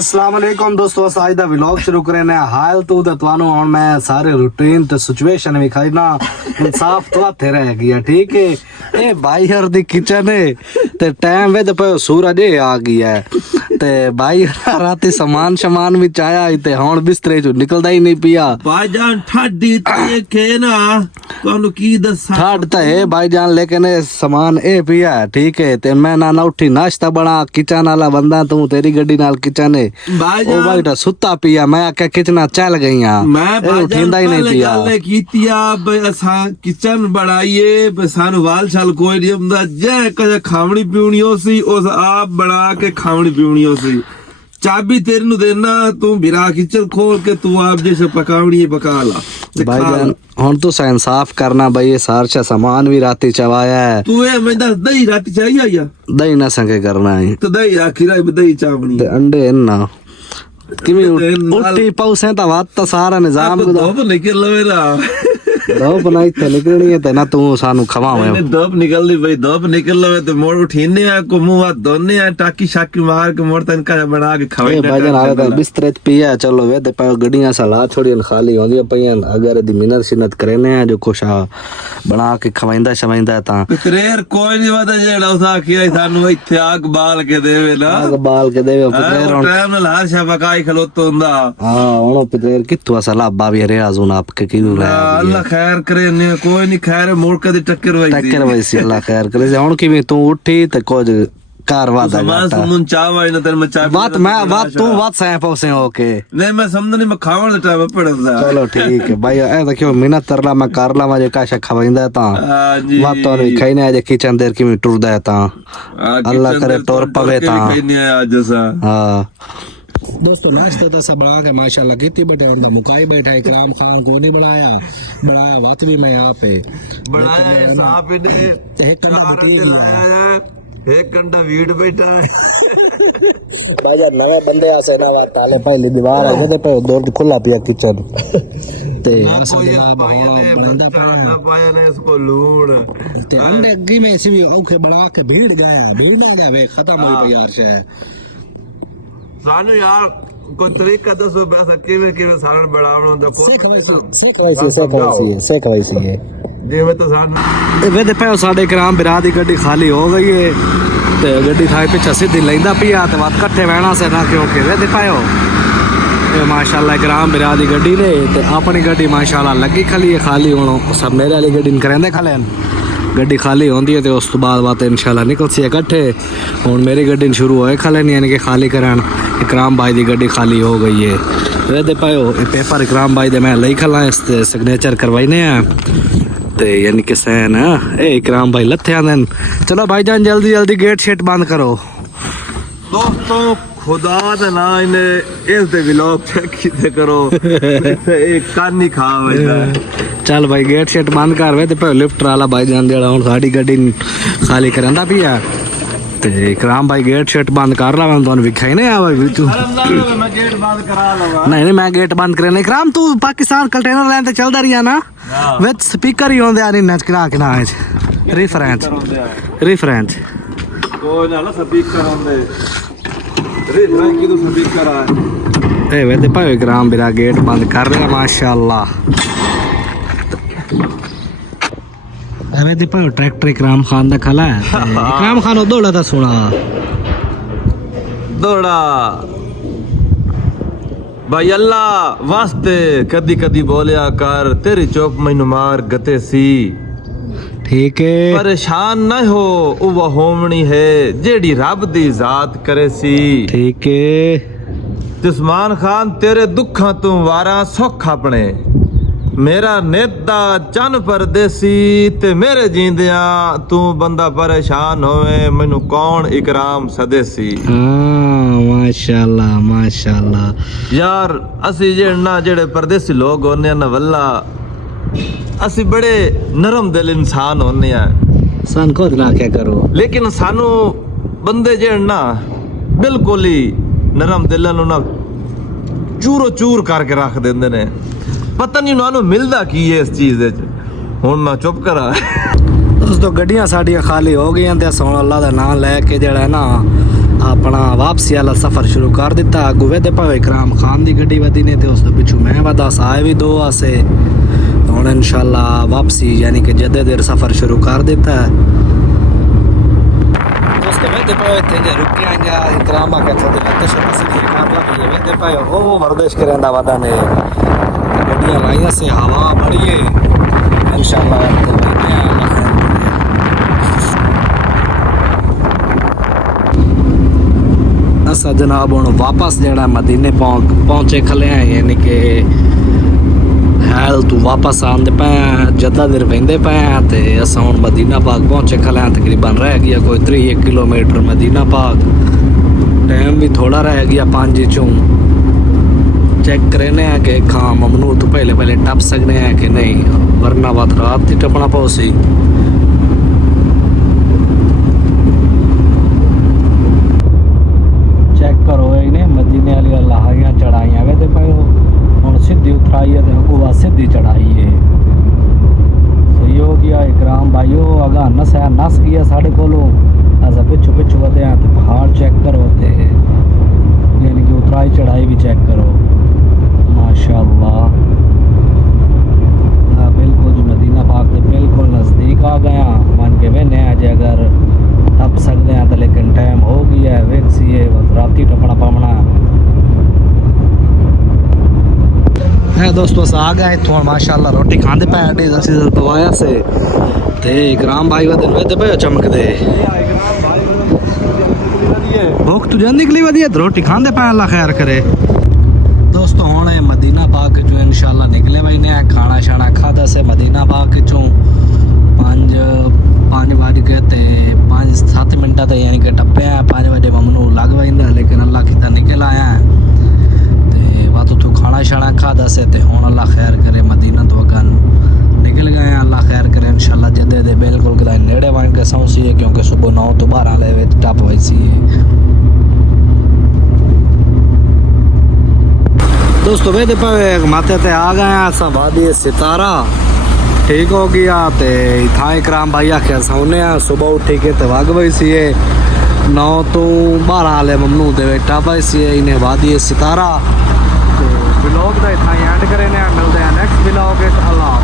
अस्सलाम वालेकुम दोस्तों, आज दा व्लॉग शुरू करने हाल तू ते ਤੁਹਾਨੂੰ ਹੁਣ ਮੈਂ ਸਾਰੇ ਰੂਟੀਨ ਤੇ ਸਿਚੁਏਸ਼ਨ ਵਿਖਾਈ ਨਾ ਇਨਸਾਫ ਤੋਂ ਹੱਥੇ ਰਹਿ ਗਿਆ। ਠੀਕ ਹੈ, ਇਹ ਬਾਈਹਰ ਦੀ ਕਿਚਨ ਹੈ ਤੇ ਟਾਈਮ ਵੇ ਤੇ ਪਏ ਸੂਰਜ ਇਹ ਆ ਗਿਆ ਤੇ ਬਾਈ ਰਾਤੀ ਸਮਾਨ ਵਿੱਚ ਆਇਆ ਤੇ ਹੁਣ ਬਿਸਤਰੇ ਚੋਂ ਨਿਕਲਦਾ ਹੀ ਨਹੀਂ ਪਿਆ। भाईजान ठंडी देखे ना ਤੁਹਾਨੂੰ ਕੀ ਦੱਸਾਂ ਠੱਡ ਤਾਂ ਹੈ ਭਾਈਜਾਨ, ਲੇਕਿਨ ਇਹ ਸਮਾਨ ਇਹ ਪਿਆ ਠੀਕ ਹੈ ਤੇ ਮੈਂ ਨਾ ਉੱਠੀ ਨਾਸ਼ਤਾ ਬਣਾ ਕਿਚਨ ਵਾਲਾ ਬੰਦਾ ਤੂੰ ਤੇਰੀ ਗੱਡੀ ਨਾਲ ਕਿਚਨ ਹੈ ਉਹ ਬਾਈ ਦਾ ਸੁੱਤਾ ਪਿਆ। ਮੈਂ ਆਖਿਆ ਕਿਚਨਾ ਚੱਲ ਗਈਆਂ ਮੈਂ ਉਠਿੰਦਾ ਹੀ ਨਹੀਂ ਪਿਆ। ਗੱਲ ਕੀਤੀ ਆ ਬਈ ਅਸਾਂ ਕਿਚਨ ਬਣਾਈਏ ਬਈ ਸਾਨੂੰ ਵਾਲ ਛਲ ਕੋਈ ਨਹੀਂ ਹੁੰਦਾ ਜੇ ਕਦੇ ਖਾਵਣੀ ਪੀਉਣੀ ਹੋ ਸੀ ਉਸ ਆਪ ਬਣਾ ਕੇ ਖਾਵਣੀ ਪੀਉਣੀ ਹੋ ਸੀ। ਚਾਬੀ ਤੇਰੇ ਨੂੰ ਦੇਣਾ ਤੂੰ ਬਿਰਾ ਕਿਚਨ ਖੋਲ ਕੇ ਤੂੰ ਆਪ ਜੈਸੇ ਪਕਾਉਣੀ ਹੈ ਪਕਾ ਲਾ भाईजान ਹੁਣ ਤੂੰ इंसाफ करना भाई, ये सारा सामान भी राती चवाया है। तू ये मैं दस दही रात चाहिए या दही ना संगे करना है तो दही आखिर दही चावनी ते अंडे ना किमी उठी पौसे ता वात ता सारा निजाम को दो निकल लवे ना दो बनाई थे निकलनी है ते ना तू सानू खवावे दब निकलनी भाई दब निकल लवे तो मोड़ उठीने आ को मुंह हाथ धोने आ टाकी शाकी मार के मोड़ तन का बना के खवाए भाईजान आ गया बिस्तरे पे पिया चलो वे ते पे गड्डियां सला छोड़ी खाली होंदी पईयां अगर दी मिनत शिनत करने जो कुछ बना के खवाइंदा शवाइंदा ता पितरेर कोई नहीं वादा जेड़ा उसा किया सानू इथे आग बाल के देवे ना आग बाल के देवे पितरेर हुन टाइम नाल हर शा पकाई खलोतो हुंदा। हां हुन पितरेर कित्तू असला बाबी रे आजुन आपके की अल्लाह खैर करे ने कोई नहीं खैर मोड़ कदी टक्कर वई सी अल्लाह खैर करे। हुन किवें तू उठी ते कुछ कार वादा घाटा मन चावा इन तेरे में चाबी बात तू बात सह पौसे होके नहीं मैं समझ नहीं मैं खावण दा टाइम पड़दा। चलो ठीक है भाई, ए देखियो मिनत तरला मैं कर ला जे काशा खवाइंदा ता बात तो नहीं खाइने आज किचन देर की टुरदा ता अल्लाह करे तौर पवे ता आज सा। हां दोस्तों नाश्ता तो सब बना के माशाल्लाह कीती बटे अंदर मुकाई बैठा इकराम खान को नहीं बनाया वक्त भी मैं यहाँ पे बनाया साहब ने एक घंटा वीड बैठा है भाई यार नवे बंदे आसे ना बात ताले पहली दीवार है ते पे दौर खुला पिया किचन ते बस जनाब बंदा पाया ने इसको लूण ते अंडे गी में इसी भी औखे बना के भीड़ ना जावे खत्म हो गई यार से सानू यार कोई तरीका दसो बस किवें सारण बनावण हुंदा सेकवाई सी है जिवें तो सानू वे ते पे साडे कराम बिरा दी गड्डी खाली हो गई है ते गड्डी थाई पिछे सीधी लैंदा पिया ते बात इकट्ठे बहना से ना क्योंकि वे ते पायो ये माशाल्लाह कराम बिरा दी गड्डी ने ते अपनी गड्डी माशाल्लाह लगी खाली है खाली हुण सब मेरे वाली गड्डी न करेंदे खाले गड्डी खाली होंदी है तो उस तो बाद बात इंशाल्लाह निकल सी इकट्ठे। हुण मेरी गड्डी शुरू होए खाले नहीं यानी कि खाली करन इकराम भाई दी गड्डी खाली हो गई है वे दे पायो पेपर इकराम भाई दे मैं लई खला इस सिग्नेचर करवाइने हैं ते यानी कि सैन ए इकराम भाई लथे आंदन। चलो भाईजान जल्दी जल्दी गेट शेट बंद करो। दोस्तों खुदा दे ना इने इस दे व्लॉग चेक कीते करो एक कानी खा वैदा चल भाई गेट शेट बंद कर वे ते पे लिफ्ट वाला भाईजान जेड़ा हुन साडी गड्डी खाली करंदा पिया ते इकराम भाई गेट शेट बंद कर ला मैं तुहानू विखाई नहीं आवे तू मैं गेट बंद करा लगा नहीं मैं गेट बंद करे नहीं। इकराम तू पाकिस्तान कंटेनर लाइन ते चलदा रिया ना विच स्पीकर ही होंदे आ नच किना रेफरेंस कोई ना स्पीकर होंदे रेफरेंस की तो स्पीकर आ ए वे ते भाई इकराम मेरा गेट बंद कर रहा माशाल्लाह। अरे ते भाई ट्रैक्टर इकराम खान दा खला है इकराम खान दौड़ा था सुना दौड़ा भाई अल्लाह वास्ते कदी कदी बोलिया कर तेरी चौक मैनू मार गते सी ठीक है परेशान न हो वो होमनी है जेड़ी रब दी जात करे सी ठीक है उस्मान खान तेरे दुखा तू वारा सुख अपने मेरा नेता चन परदेसी ते मेरे जींदिया तू बंदा परेशान होवे मैनू कौन इकराम सदेसी। माशाल्लाह माशाल्लाह यार असी जेड़े परदेसी लोग होने न वल्ला असी बड़े नरम दिल इंसान होने सन खुद ना क्या करो लेकिन सानू बंदे जेड़ना बिल्कुल ही नरम दिल नू ना चूरो चूर करके रख देंदे ने पता नहीं उन्होंने मिलता की है इस चीज हुण मैं चुप करा। दोस्तों गड्डियां साडियां खाली हो गई ते सोन अल्लाह दा नाम लैके जेड़ा है ना ਆਪਣਾ ਵਾਪਸੀ ਵਾਲਾ ਸਫ਼ਰ ਸ਼ੁਰੂ ਕਰ ਦਿੱਤਾ। ਅੱਗੋਂ ਵੇਦੇ ਭਾਵੇਂ ਇਕਰਾਮ ਖਾਨ ਦੀ ਗੱਡੀ ਵਧੀ ਨੇ ਤੇ ਉਸ ਦੇ ਪਿੱਛੋਂ ਮੈਂ ਵਦਾ ਸਾਏ ਵੀ ਦੋ ਆਸੇ। ਹੁਣ ਇਨਸ਼ਾਅੱਲਾ ਵਾਪਸੀ ਯਾਨੀ ਕਿ ਜਦੇ ਦੇਰ ਸਫ਼ਰ ਸ਼ੁਰੂ ਕਰ ਦਿੱਤਾ ਹੈ। ਦੋਸਤੋ ਵੇਦੇ ਭਾਵੇਂ ਤੇ ਜੇ ਰੁਕ ਆਂਗਾ ਇਕਰਾਮ ਆ ਕੇ ਥੋੜੀ ਲੱਤਸ਼ ਸਿੱਧੀ ਕਰ ਲਾ ਤੇ ਵੇਦੇ ਭਾਵੇਂ ਉਹ ਵਰਦਿਸ਼ ਕਰਦਾ ਵਦਾ ਨੇ ਗੱਡੀਆਂ ਲਾਈਆਂ ਸੇ ਹਵਾ ਬੜੀ ਹੈ ਇਨਸ਼ਾਅੱਲਾ असा जनाब हूँ वापस जरा मदीने पहुंचे खले हैं यानी कि हैल तू वापस आते पे जद्दा देर वेंदे पे ते असा हूँ मदीना पाक पहुंचे खले हैं। तकरीबन रह गया कोई 3 किलोमीटर मदीना पाक। टाइम भी थोड़ा रह गया 5 चों। चेक करने हैं कि खां ममनू तो पहले टप सकने हैं कि नहीं वरना बात रात ही टपना पौसी। चेक करो इन्हें मदीने वाली लाहियां चढ़ाइयां वे पे हुण सीधी उतराई है अगुआ सीधी चढ़ाई है। सही हो गया इकराम भाईओ अगा नस गया साढ़े कोलों असा पिछू वधे हैं तो पहाड़ चेक करो ते यानी कि उतराई चढ़ाई भी चेक करो माशाअल्लाह। बिल्कुल जी मदीना पाक के बिल्कुल नज़दीक आ गया मन के वेने अज अगर टप सकते हैं तो लेकिन टाइम हो गया है वेखिए राती टपना पावना है। दोस्तों अस आ गए इतों माशाअल्लाह रोटी खाते पे डीजल पवाया से ते इकराम भाई वा दिन वेदे पे चमकदे भूख तुझे निकली वधी रोटी खाते पे अल्लाह खैर करे। दोस्तों हुण मदीना पाक चो इंशाअल्लाह निकले भाई ने खाना शाना खादा से मदीना पाक चो 5 बज के ते 5-7 मिनट तो यानी कि टप्पे हैं 5 बजे ममनू लग वजदा लेकिन अल्लाह किता निकल आया है ते बात उतो खाना शाना खादा से ते हुण अल्लाह खैर करे मदीना तो अगन निकल गए हैं। अल्लाह खैर करे इंशाअल्लाह जदे दे बिल्कुल किदा नेड़े वन के सौंसी है क्योंकि सुबह 9 तो 12 ले विच टप वैसी है। दोस्तों वे पे माथे ते आ गए हैं असा वादी सितारा ठीक हो गया ते था इकराम भाई आखे सोने सुबह उठी के ते वग पई सी 9 तो 12 वाले ममनू दे बेटा पई सी इन्हें वादी सितारा। तो ब्लॉग का इतना एंड करें मिलते हैं नेक्स्ट ब्लॉग। अल्लाह।